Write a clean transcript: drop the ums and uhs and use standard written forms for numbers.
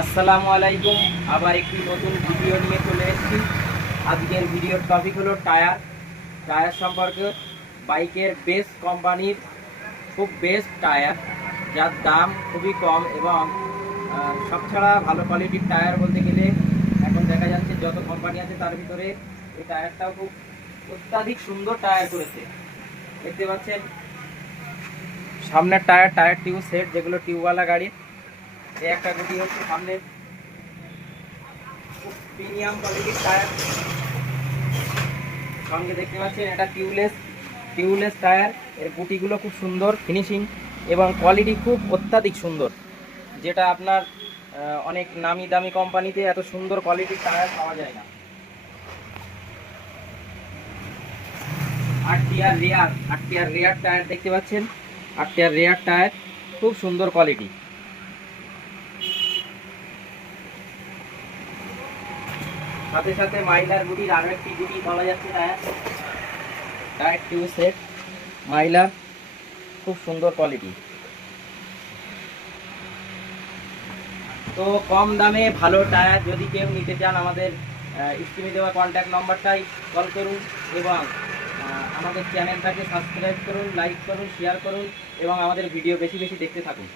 আসসালামু আলাইকুম। আবার একটি নতুন ভিডিও নিয়ে চলে এসেছি। আজকের ভিডিওর টপিক হলো টায়ার সম্পর্কে। বাইকের বেস্ট কোম্পানির খুব বেস্ট টায়ার, যার দাম খুবই কম এবং সব ছাড়া ভালো কোয়ালিটির টায়ার বলতে গেলে এখন দেখা যাচ্ছে যত কোম্পানি আছে তার ভিতরে এই টায়ারটাও খুব অত্যাধিক সুন্দর টায়ার করেছে। দেখতে পাচ্ছেন সামনের টায়ার টিউব সেট, যেগুলো টিউবওয়ালা গাড়ির। এই একটা গুটি হচ্ছে সামনের খুব প্রিমিয়াম কোয়ালিটির টায়ার। সঙ্গে দেখতে পাচ্ছেন এটা টিউবলেস টায়ার। এর গুটিগুলো খুব সুন্দর ফিনিশিং এবং কোয়ালিটি খুব অত্যাধিক সুন্দর, যেটা আপনার অনেক নামি দামি কোম্পানিতে এত সুন্দর কোয়ালিটির টায়ার পাওয়া যায় না। আট টিয়ার রেয়ার টায়ার দেখতে পাচ্ছেন। 8 টিয়ার রেয়ার টায়ার, খুব সুন্দর কোয়ালিটি। সাথে সাথে মাইলার গুটির আরো একটি গুটি পাওয়া যাচ্ছে। টায়ার টিউব সেট মাইলার, খুব সুন্দর কোয়ালিটি। তো কম দামে ভালো টায়ার যদি কেউ নিতে চান, আমাদের স্ক্রিনে দেওয়া কন্ট্যাক্ট নম্বরটাই কল করুন এবং আমাদের চ্যানেলটাকে সাবস্ক্রাইব করুন, লাইক করুন, শেয়ার করুন এবং আমাদের ভিডিও বেশি বেশি দেখতে থাকুন।